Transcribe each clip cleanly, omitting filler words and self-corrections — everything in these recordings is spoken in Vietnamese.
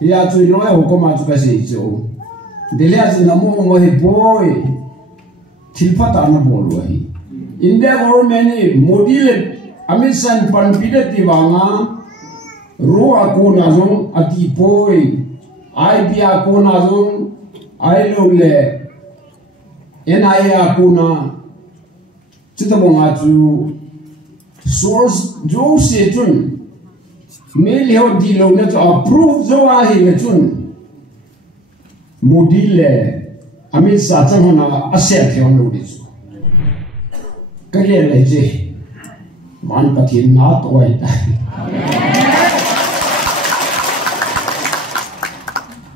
ya tu no e ko ma tu ka se jo Delhi as namu mo he boy tilpata na bolu ai India government Modi le Amit San panpida tiwanga ro akona zong ati poi ai bi akona zong ai lo le NIA akona chita bonga chu source jo se chun me leo di lo na to approve zo a hi le chun Modi le Amit Sa chang hona asei the on lo di chu ka le je Man Pathen na to ai ta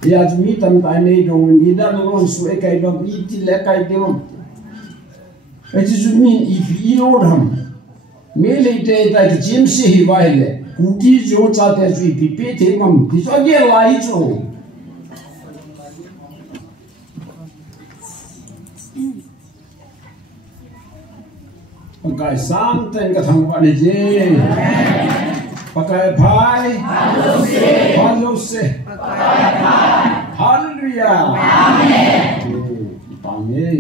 ya mi tan tai nei dong ni da lo su e kai dong ni ti le kai de rom e ji min I pi lo ram me le te ta ti jim si hi vai le ku ti jo cha te ju pi pe te mam ti so ge lai jo Pakai santen ka thang pa ni je pakai bhai Hallelujah Hallelujah Amen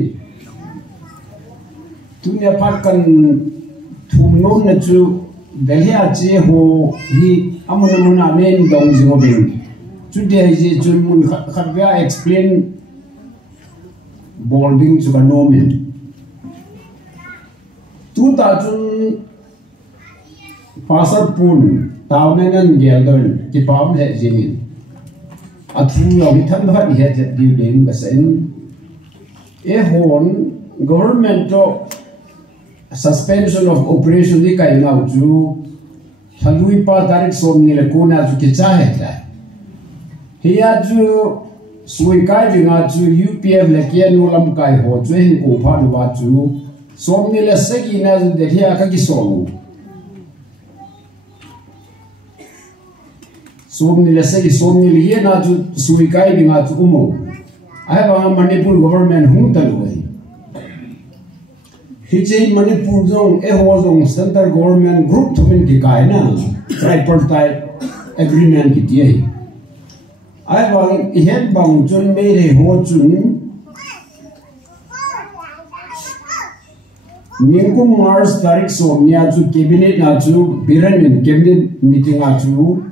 Dunia pakan thumnom na chu Delhi ache ho ni amuna men dong jingo ben chu de je chu mun khatbia explain boarding chu ka nomen 2000 pasar pun tahunan geldan di pam he jinin athu yang tham bhat he je diudeng basen e hon government to suspension of operation ni kai ngau ju thalui pa tarik som ni le kuna ju ki cha he ta hiya ju sui kai dinga ju UPF le kianu lam kai ho ju hin ko pha wa ju som ni le segi na de hiya ka ki som som ni le segi som ni le ye na ju sui kai dinga ju umo ai ba Manipur government hung ta lo Hijay Manipur zong e ho zong center government group thumin ki kai na tripartite agreement ki tie ai bang hen bang chun me re ho chun ningku Mars tarik somnia chu cabinet na chu biran cabinet meeting a chu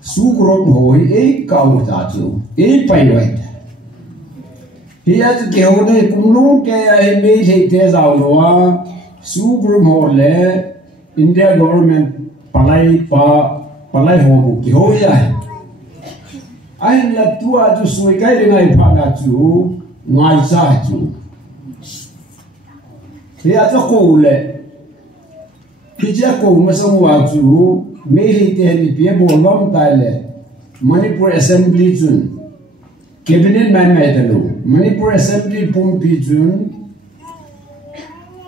su group hoi e kau ta chu e pai loi Here ke hone kumlung ke ai me he te zao loa su group ho le India government palai ho bu ki ho ya ai la thua chu sui kai de ngai pha na chu ngai sa chu Here to ko le pija ko ma sang wa chu me he te ni pe bo lom tai le Manipur assembly chun Cabinet man maitalo Manipur Assembly Pumpi Jun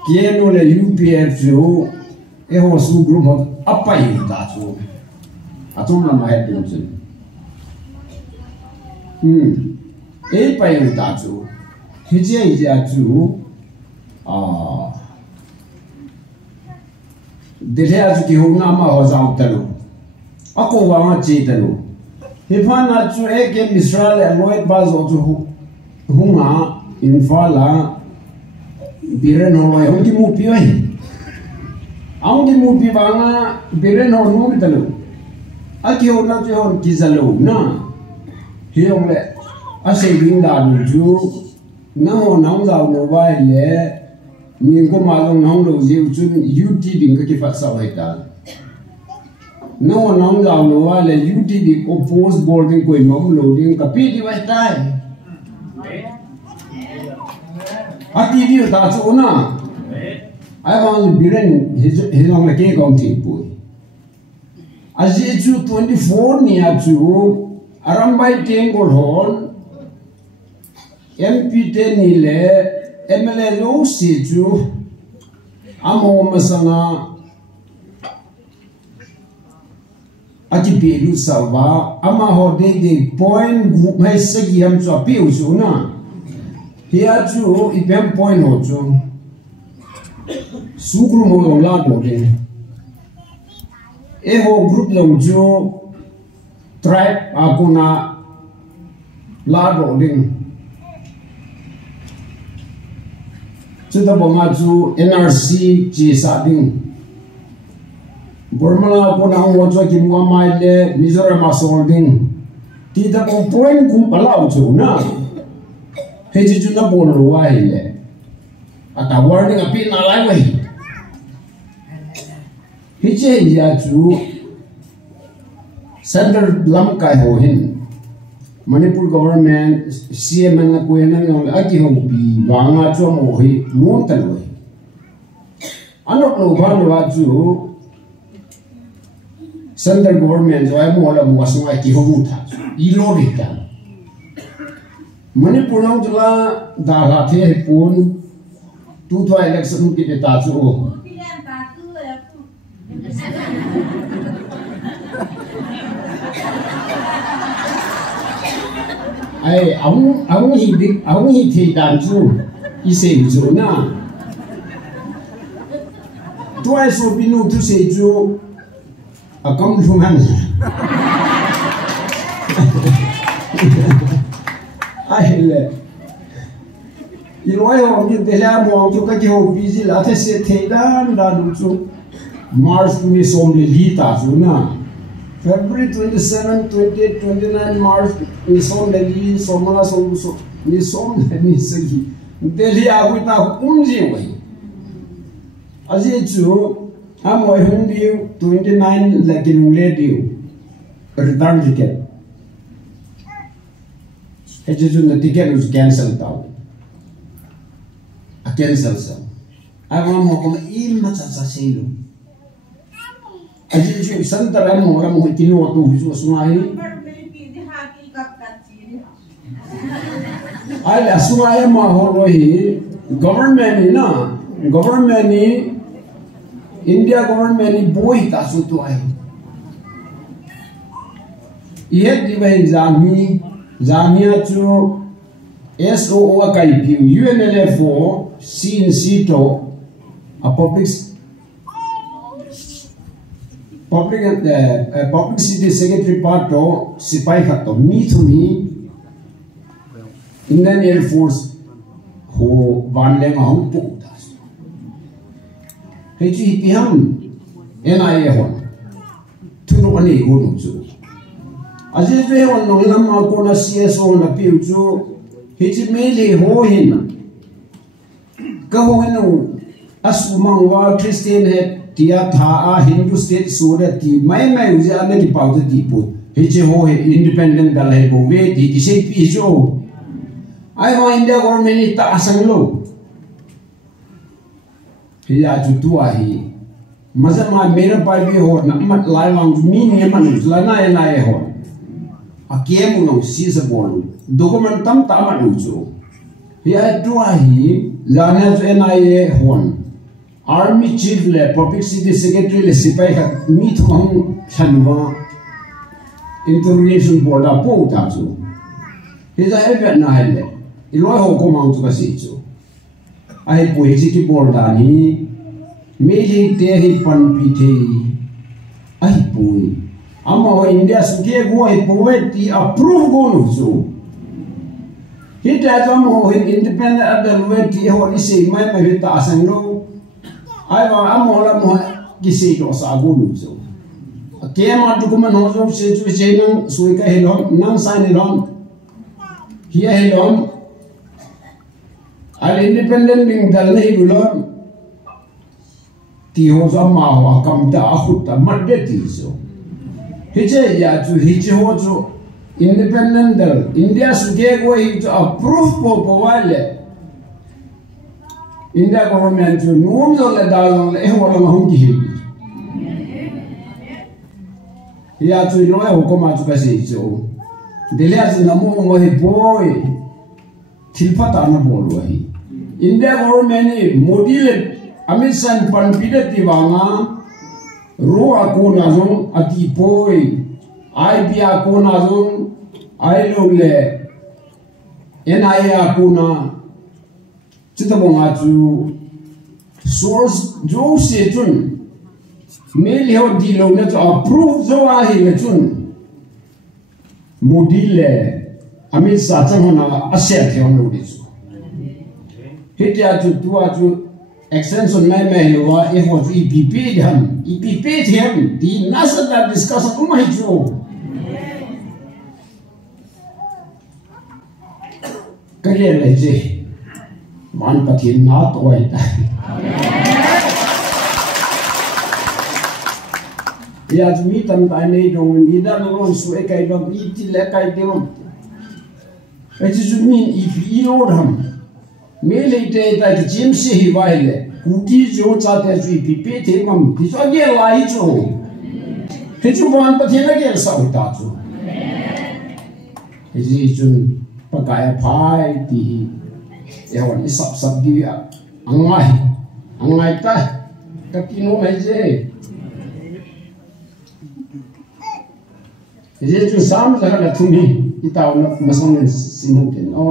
Kieno le UPF jo e ho su group ho apa yu ta chu atom la mai dun chen e pa yu ta chu hije ja chu Delhi as ki ho na ma ho zau talo ako wa ma chi talo Hifan na chu ek Israel aloid bazo chu hunga infala biren holoi ongi mupi ai ongi mupi banga biren hol no mitalo aki ona chu hon kizalo na hiong le asei Vilnao chu na ho nang zao no vai le min ko ma long nang lo jiu chu UT ding ka ki fa sa hai ta No nang zao lo wa le UT di oppose boarding ko imam loading ka pi di wa tai ati di ta chu na ai wang biren hizong la ke kong ti pu aji chu 24 ni a chu arambai tengol hon MP te ni le MLA lo si chu amo masanga Ati pelu salva ama ho de point group mai segi ham chu apiu chu na hia chu ipem point ho chu sukru mo la do de e ho group long chu tribe akuna lhagao ding chuta bonga chu NRC chi sa ding Burma ko na ngo cho ki mo mai le Mizoram asol ding ti da ko point ku palau chu na he chi chu na bol ro wa le ata warning api na lai we he che ya chu center lam kai ho hin Manipur government CM na ko na ngol aki ho bi wanga cho mo hi mo tan we anok lo ba lo chu center government jo ai mo la mo asma ki ho mu tha I lo ri ta Manipur long jula da la the pun tu thwa election ki de ta chu ai ông hi thì đàn chu I sei chu na tuai so pinu tu sei chu a kom thu man ai le I loi ho ki de la mo chu ka ki ho busy la the se the dan da du chu March ni som le li ta chu na February 27, 28, 29 March ni som Delhi somala som ni som ni sagi Delhi aguita umji wai aje chu amoi hundi 29 lakin ledi return ticket aje chu na ticket was cancel tau a cancel sa ava mo kom il ma cha cha selo aje chu santara mo ra mo tinu tu su sungai ai la sungai ma ho rohi government na government ni India government ni boy ta su tu ai ye di bai zamia chu SOO Hilchetchetna UNLF4 CNC to a publicity secretary part to sipai khato mi to me Indian Air Force ho vanle ma hong pu ta he chi pi ham NIA ho tu no ani go no chu aje je ho no lam ma ko na CSO na pi chu he chi me le ho hin ka ho no asu mangwa Christian he tia tha a Hindu state sura ti mai uja na ki pau ti pu he chi ho he independent dal he bo ve ti sei pi jo ai ho India government ta asang lo he ya ju tu a hi maza ma mera pai bi ho na mat lai wang mi ni man la na e ho a kem no si sa bol document tam ta ma nu chu he ya tu a hi la na ju NIA hon Army Chief le Publicity Secretary le sipai khat mi thong chanwa interrogation board a po ta chu he za he na he le I loi ho ko mang chu ka si chu ai pui chi ki board da ni me li te hi pan pi the ai pui ama ho India su ke go ai poet ti approve go no chu he ta jam ho independent adal we ti ho ni sei mai mai ta sang no ai wa amo la mo ki sei to sa go no chu ke ma tu ko man ho so se chu se nang sui ka he lon nang sai ni lon hi he lon al independent ding dal nei bulon ti ho za ma ho kam ta a khut ta mat de ti so he che ya chu hi che ho chu independent dal India su ke go hi to approve po wale India government chu nom zo le dal le ho la hong ki hi ya chu lo ho ko ma chu ka se chu de le as na mo mo he boy thilpata na bol wa hi India government ni Modi le amisan pan pidati wanga ro akona zong ati poi ai bi akona zong ai lo le NIA akona chita bonga chu source jo se chun me le ho di lo na to approve zo a hi le chun Modi le amit sa chang hona asel theon lo disu hitia chu tua chu extension mai lowa e ho chu ipp ham ipp them di nasata discuss kuma hi chu kaya le je man Pathen na toy ta ya chu mi tam tai nei dong ni da lo su e kai dong i ti le kai dong e chu min i lo ham me le te ta ki jim si hi vai le ku ti jo cha te chu ipp the ngam ti so ge lai chu he chu man Pathen la ge sa ta chu e ji chun Pakaya phai ti ewan isap di angai ta kakino mai je je chu sam la la thumi itaw na masong simutin o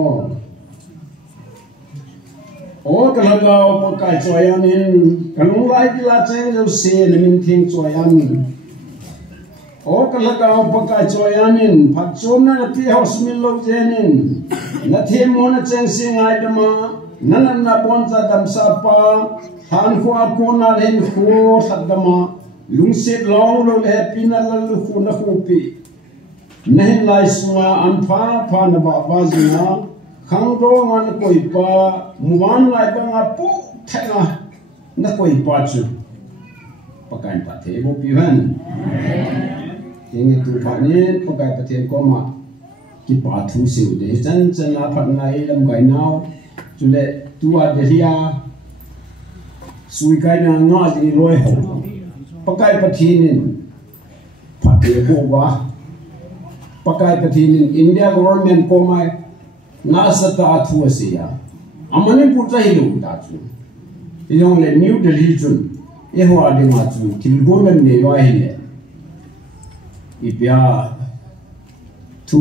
lhagao pakai choyanin kanung lai pila cheng jo se namin thing choyan o lhagao pakai choyanin phachom na pi housmil lo jenin na themo na cheng singai dama nanan na bonza dam sapa han kho ko na len kho sadama lungsit long lo le pina la lu khu na khu pi nahin lai sunga an pha na ba bazina khang do ngan koi pa muwan lai ba nga pu thena na koi pa chu pakai pa the bo pi han ini tu phani pakai Pathen ko ma ki pa thu siu de chan na phat nai lam gai nau chule tua Delhi sui kai na nga ji loi ho pakai Pathen phathe ko wa pakai Pathen India government ko mai nasata thua se ya amane purta hi lo ta chu yong le New Delhi chun e ho ade ma chu Thongkholun ne wa hi le ipia tu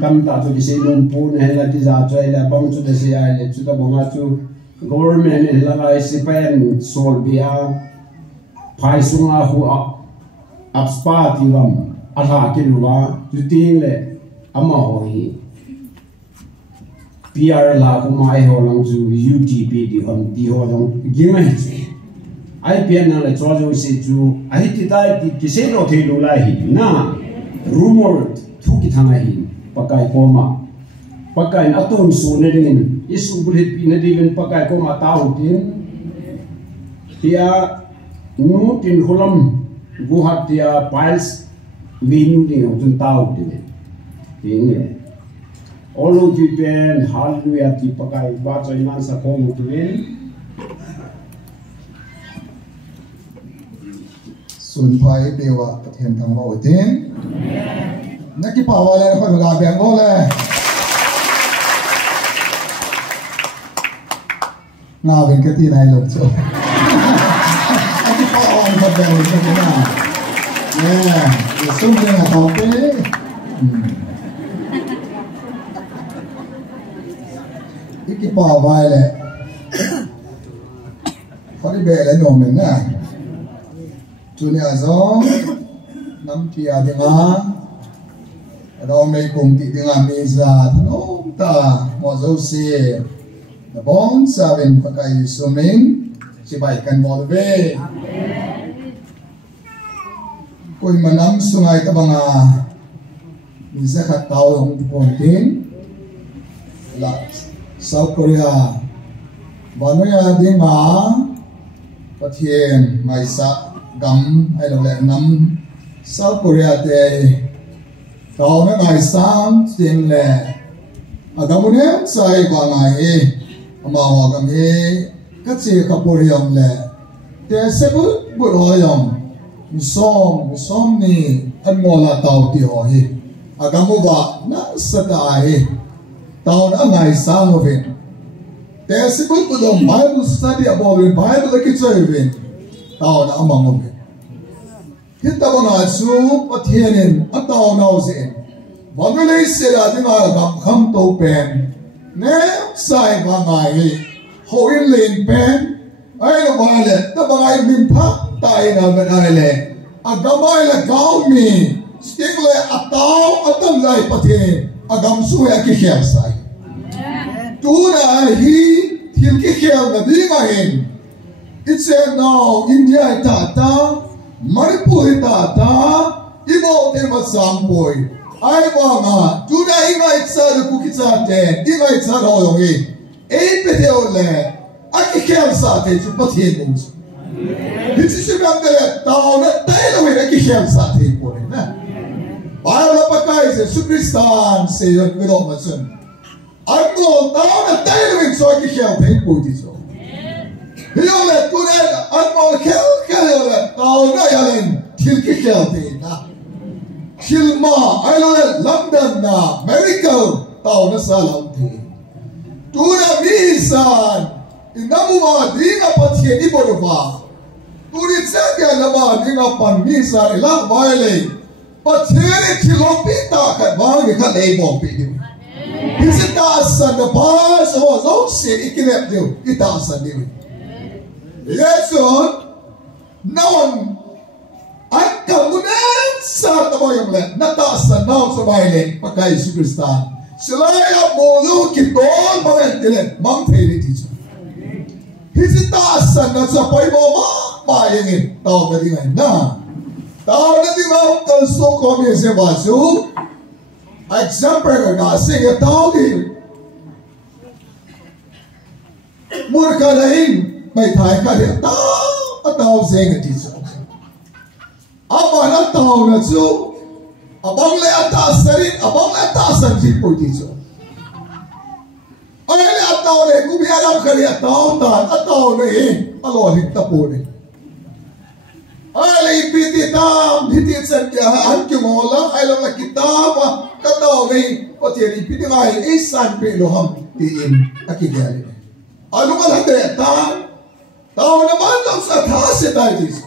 tam ta tu se non pu ne la ti za chai la bang chu de se ai le chu ta bonga chu government ne la ga se pen sol bia phai sunga hu apspa ti lam atha ke luwa tu ting le ama ho hi PR la ko mai ho lang chu UTP di hom di ho long Gmfdi ai pian na le cho jo se chu ai ti dai ti se no the lu lai hi na rumor thu ki thanga hi pakai koma pakai atum su ne ding isu bulit pi ne diven pakai koma tau tin tia nu tin kholam guhat tia piles win ding utun tau tin ding all of you pen hallelujah ti pakai ba chai nan sa ko mu tin sun phai bewa Pathen thang lo tin na ki pa wala ko ga beng go le na ben ke ti nai lo cho ki pa on ko beng ko na sun ne na ta pe ki pa wala ko ni be le no men na Junia zong nam tia dinga ro me kum ti dinga me za no ta mo zo se the bon seven pakai suming si bai kan mo ve koi manam sungai ta banga ni za khat taw hong pon tin la South Korea Paoneo dinga Pathen mai sa gam ai lo le nam South Korea te tao na ngai sam tin le agamune sai ba ngai ama wa gam e ka che ka poriam le te se bu ro yom som ni an mo la tao ti ho hi agamu ba na sa ta hi tao na ngai sam ho vin te se bu dom Bible study about Bible ki choi vin tao na amang of it. Kita bana su Pathenin ataw na usin. Bangalay sila di nga kam to pen. Ne sai ba ngai hoin lin pen. Ay na bale ta bangay minpa tayo na banale. Agamay la gaw mi stingle ataw atam lay Pathen. agam su ya ki khel sai tu na hi thil ki khel na di ma hin it's now India ta Manipur ta ibo te ma sam boy ai wa ma tu na I ma itsa ku ki sa te I ma itsa ro yong e pe te o le a ki khel sa te chu Pathen mu This is about the town that Taylor with a Kishel Sati for him. Biolopaka is a Superstar, say with Olmason. I'm going down a Taylor with so I Kishel take put it so. You let to that, I'm going to kill town Ireland, till Kishel take. Kilma, Ireland, London, Miracle, town Salanti. To the Misan, in Namua, Dina Pathen Iborova. Turit saja nama dengan panmisa ilah baile, paceri kilopita kat bang ikan lebong pidi. Isi tasan depan semua zongsi ikilap dia, kita tasan dia. Yeson, non, kemudian saat apa yang lain, natasan non sebaile pakai superstar. Selain bolu kitol mengentilin, mangteri tisu. Isi tasan nak sampai bawa. Bayangin, tahu tadi kan? Nah, tahu tadi mau kalsonho kami sebasu, example kan? Asei tahu di, murka lain, mai thai kali tahu sehingga tisu. Apa nak tahu nasu? Abang le atasan siapa tisu? Ayah le tahu le, kubi alam kali tahu le, kalau kita boleh. Ay piti tam hiti sanjah anjumola ay lang kitab kataw ni Pathen piti ngai isan pe loham tiin akigali alu kal hande ta taw naman lang sa thase daitis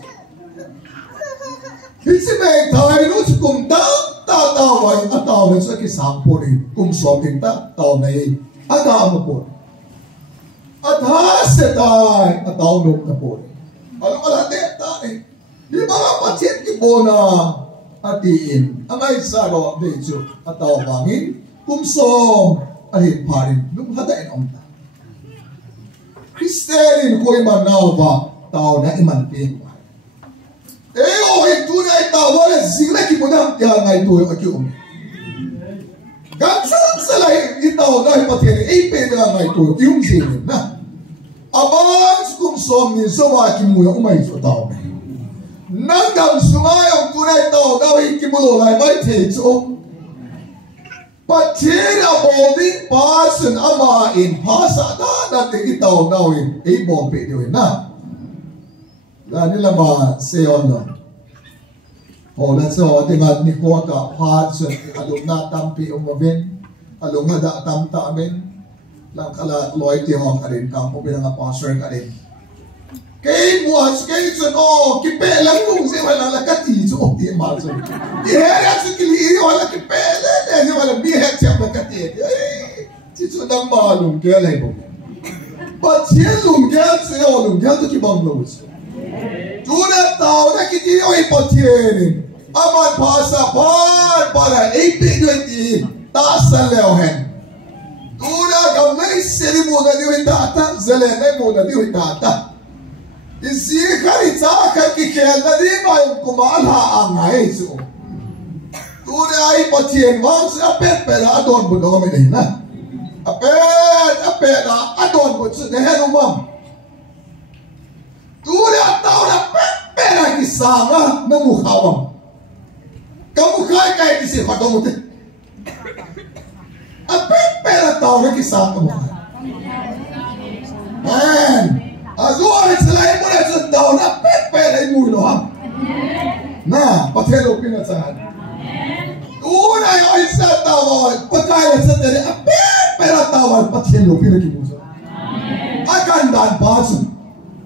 hisi me thai nu kum ta tawai ataw ni sa kisampori kum soting ta taw nei agam po athase dai ataw nu po alu kal hande ta Di mga Pathen ki bona atiin ang ay saro bejo ataw bangin kumsom alin parin nung hadain omta Kristenin ko imanaw ba tao na iman pin o ito na itawa sila ki muna kaya nga ito yung aki gansan sila itaw na Pathen pwede nga ito yung sinin na abang kumsom ni sawa ki muna umay so tao Nanggang sungayong tunay tao gawin kimulolay may techo. Pathen a bolding person amain pasada natin itaw gawin ibong pwede na. Dahil nila ba seon na. O so tingad ni ko ka person alung natampi umabin alung hada tamta amin lang kala loyalty hong karin kampo bilang pastor karin. Kay buas kay so kipelang kung si wala lakati so di maso ihera sa kili wala kipele di wala bihet siya lakati si so dang malum kaya mo Pathen lumgyat sa lumgyat to kibang nose tuna tao na kiti o Pathen aman pasa para 820 tasan leohen tuna gamay seremona di witata zelene mona di witata isi kari cakar ki khel na di mai kumalha angai so tu ne ai Pathen wang se apet pera adon bu do me na apet na adon bu su ne henu mam tu ne tau na pera ki sanga na mu khawam kamu kai ki se khatom te apet pera tau na ki sanga mo man Azul selain mula sedau na pepe dari mulu ham. Nah, Pathen opina sahan. Una yo isa tawal, pakai sedere pepe la tawal Pathen opina kimuso. Akan dan pasu.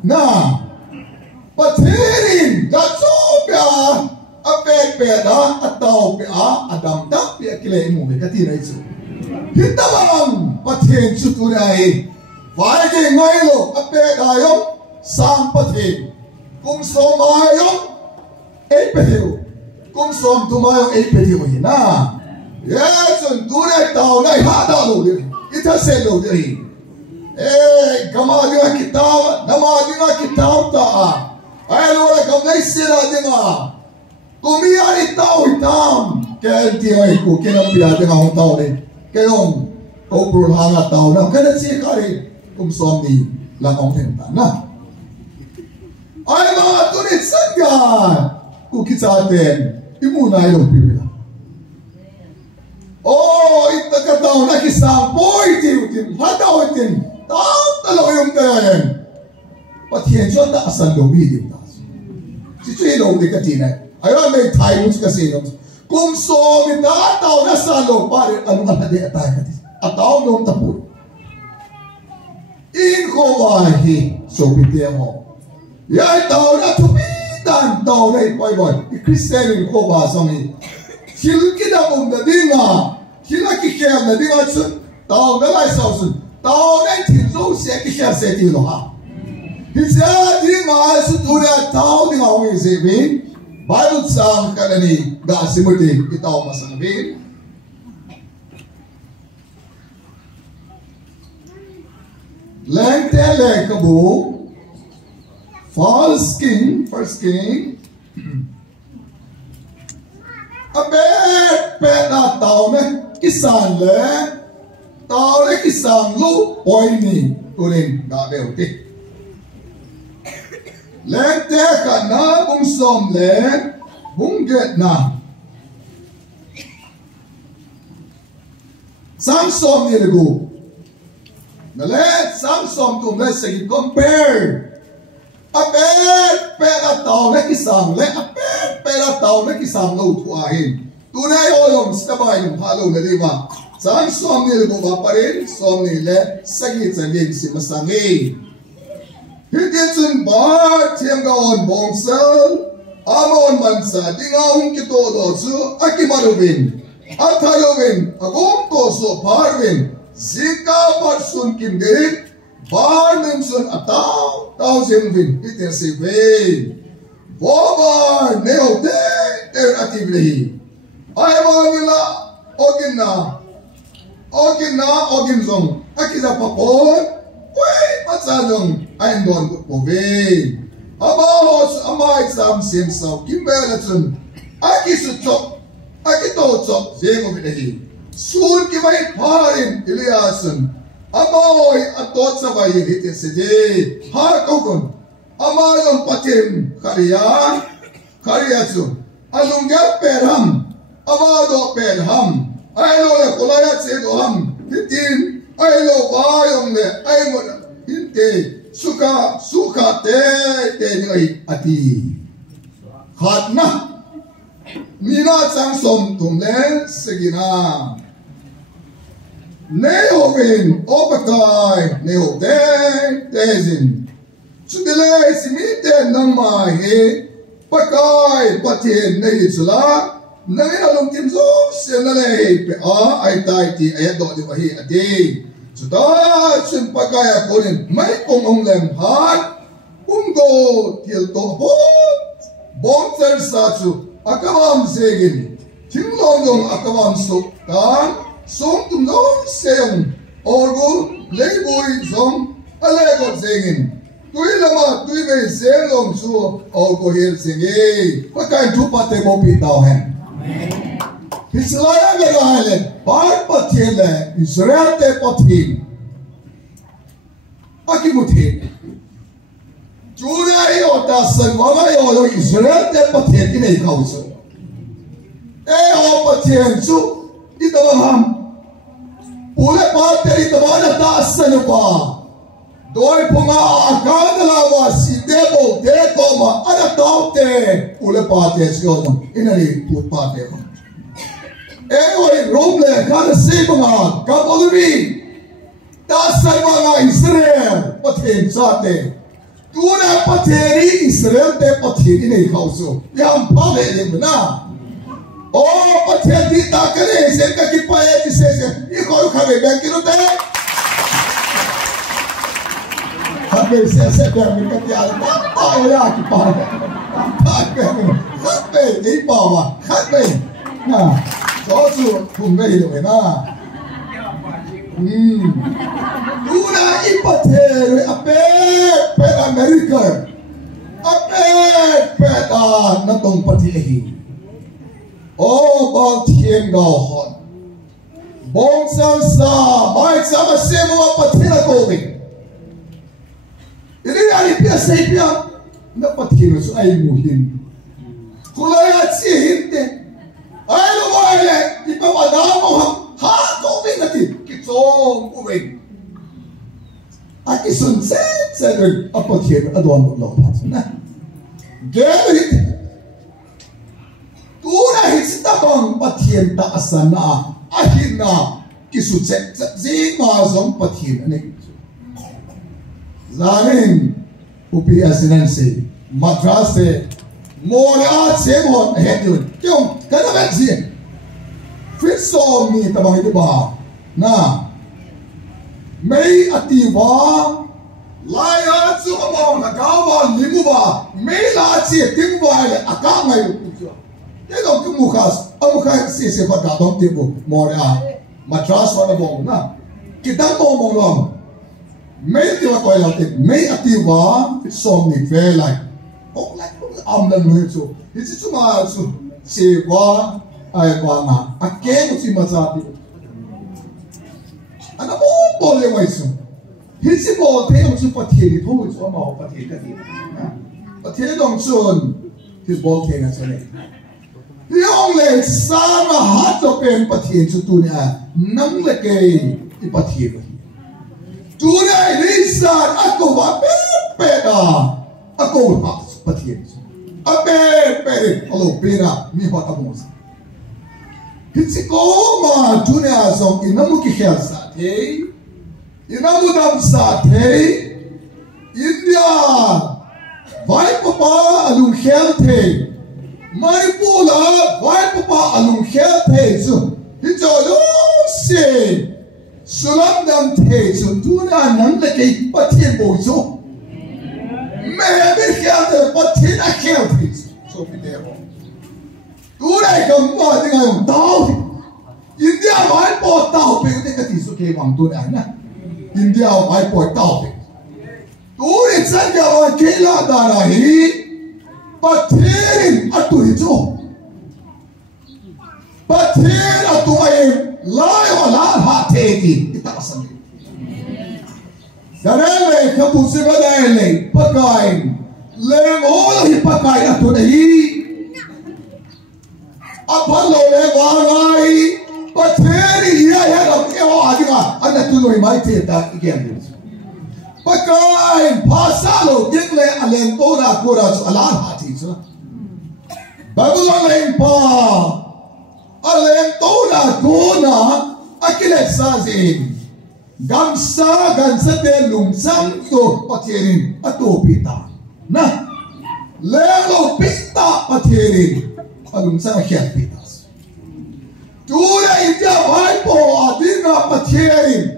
Nah, Pathen datsobya pepe da atau pea adam da pea kile imu bekati na isu. Kita bang Pathen suturai. Vai ke ngailo ape dayo sang Pathen kung somayo epeteo kung som tumayo epeteo na yes and tu này tàu này hạ tàu đủ đi ít thật sẽ đủ đi kama đi nga kitao nama đi nga kitao ta ai lo là cầm này xí ra đi nga kumi ai tàu itam cái tiếng ấy của cái năm bia đi nga hong tàu này cái ông câu bùn hàng là tàu nào cái đó chỉ cái này cũng xóm đi là ông thành ta na ai mà tu này sẵn cả của cái cha tiền imu này đâu bị oh ita ka tao na kisang boy tin hataw tin tao talo yung tayan Pathen cho ta asan lo bi dim ta si chui lo de ka tin ai aywa me thai mu ka se no kum so mi ta tao na sa lo pare anu ka de ta ka ti ataw no ta pu in ko wa hi so bi te mo ya tao na thu bi dan tao nei boy Christian ko ba so mi kidng na dinga kilah na dinga chun tao na lai sao chun tao na tin zo se kilah se ti lo ha hi cha dinga su thura tao dinga ong se bin Bible sang kanani ga simuti itaw masang bin lang tele kabu first king abet na tao ne kisan le tao le kisan lu poi ni tunin ga beu ti le te ka na bung som le bung get na sam som ni le gu na le sam som tum le se compare abet na tao le kisan le pera tao na kisam lo thua hin tu na yo yom stabai yom phalo na di ba sang som ni lo ba parin som ni le sagi changin si masangi hitin chun ba thiam ga on bong sel amon man sa dingong ki to do chu akimarovin athalovin agom to so parvin zika par sun kim gerit bar nem sun ataw taw jemvin hitin se ve Bobar neo de ter ativlehi. Ay mangila oginzong. Akiza papon. Wei matsanong ay don pove. Abahos amay sam sim saw kimbelatsun. Akisutok. Akitotok zengo videhi. Sun kimay parin iliasun. Amoy atot sa bayin hitin seje. Har kokon. Amayong Pathen kariya su alungya perham amado perham aylo le kulayat se doham hitin aylo bayong le aymo hinte suka te ngai ati khatna mina chang som tum le segina neovin opakai neote tezin Sudile simite nang mahe pakai Pathen nei chula nang along tim zo senale pe a ai tai ti ai do de bahi ade chuda chun pakai akorin mai ong lem han go til to bon ser sa chu akawam segin thimlong dong akawam so kan song tum no seong orgo leiboi zong alego segin Tui lama tui be selom su au ko hil singi pakai tu pate mo pi tao hen Hislaya me gale par Pathen le Israel te Pathen akimuthi Chura yo ta san wala yo Israel te Pathen ki nei khau su o Pathen su itawa ham pule pa te itawa na ta san pa Doi punga akadalawa si debo de toma ada taute ule pate siono inari put pate ko oi roble kada sebanga kaboduri ta salwa Israel Pathen sate tuna Patheni Israel te Pathen nei khauso yam phale de na o Pathen di ta kare se ka ki pae ti se i ko khabe bank no te Hape se permi ka ti ala ta ya ki pa hape ni pa wa hape na có sự cùng đây rồi na tu na ipathe rồi ape America ape ta na tong pati hi o bal thien go hon bong sang sa mai sama semo pathe na ko bi ini ari pia sei pia na pathe no so ai mu hin kulaya chi hin te ai lo mai le ti pa wa na mo ha ko bi na ti ki chong u ring a ki sun se a pathe a don lo pa na gel tu na hi sta bang pathe ta asana ahina kisu zi ma zom pathin ane zanin upi asinan se madras se mola se mon hedun kyong kana ba zi fit som ni tabang ito ba na may atiwa laya zu mo na gawa limu ba may la chi ting ba aka ngai cái đó cái mukha se phát đạt đông tiêu mồi matras vào bông na cái đám bông lòng mấy tiêu coi là cái mấy tiêu vá xóm ni về lại ông lại lần nữa chú thì chú mà chú se vá ai vá na cái một gì mà ra đi anh nó bông lên ngoài chú thì chỉ bông thế ông chú phát hiện thôi chú mà phát hiện cái gì phát hiện đồng xuân thì bông thế là sao này Yung le sama hat lo pen pathin chu tu nia nang le ke I pathin tu nei ni san ako ba pe da ako ha pathin a pe alo pera mi hot amos hitsi ko ma tu nia som inamu ki khel sa the inamu dam sa the India vai papa alung khel the mai pula vai papa alung khel the chu hi cho lo se sulam dam the chu tu na nang le ke pathin bo chu me be khel the pathin a khel the so bi de ho tu dai kam ba de ngai tao India vai po tao pe de ka ti su ke wang tu na na India vai po tao pe tu ri san ja wa kilah da na hi Pathen aturi cho Pathen atuai lai wala ha thegi ita asam darele kapu se badale pakain le all hi pakain aturi apalo le wangai Pathen ya lo ke o adiga anatu noi mai te ta igen Pakain pasalo dingle alem tora kora so alar hati so Babylon lem pa alem tora kona akilet sazin gansa te lumsam to patherin ato pita na lelo pita patherin alumsam khyat pitas tura india vai po adina patherin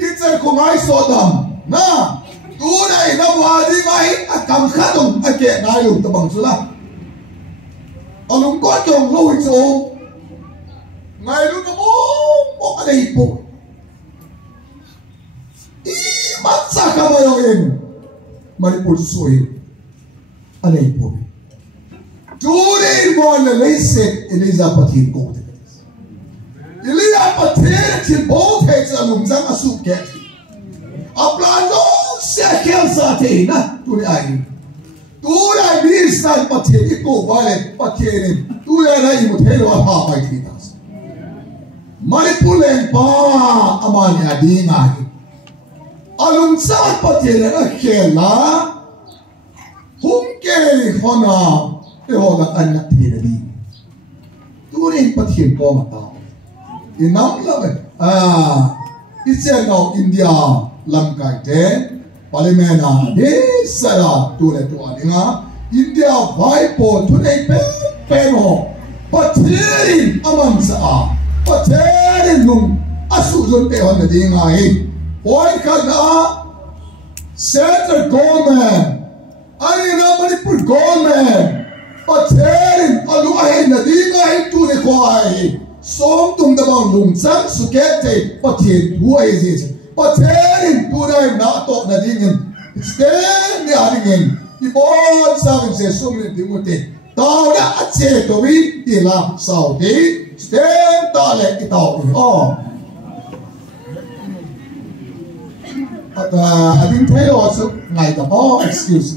itser kumai sodam na tu này nó qua đi ngay cầm khát đồng kệ ngay lùng tập bằng số la ông lùng có chồng lùi số ngày lúc nó bố ở đây bộ ý bắt sa cả bao nhiêu mà đi bộ suy ở đây bộ tu này còn là lấy sét Elizabeth hiện cổ thế Elizabeth thì bố thế cho lùng giang ở sụp kẹt Aplano se khel sa the na tu ai tu ai bi san pathe ko vale pathe ne tu ai mu the lo ha pai thi ta mai pulen pa amani adinga alum sa pathe ne a khela hum ke hona e hola anna the ne bi tu ne pathe ko ma ta inam la Vilnao India lam kai te parliament de sara tu le tu adinga India vai po tu nei pe no Pathen aman sa Pathen nung asu zon pe hon dinga hi boy ka na central government ai na Manipur government Pathen alu ai na dinga hi tu ne kwai som tum da bang lung chang su ke te Pathen thua e ji Pathen tu dai na to na ding in stand ni a ding in I bon sang se sum ni ding te tao da a che to wi ti la sao ti stand ta le ki tao o I didn't tell you also, excuse,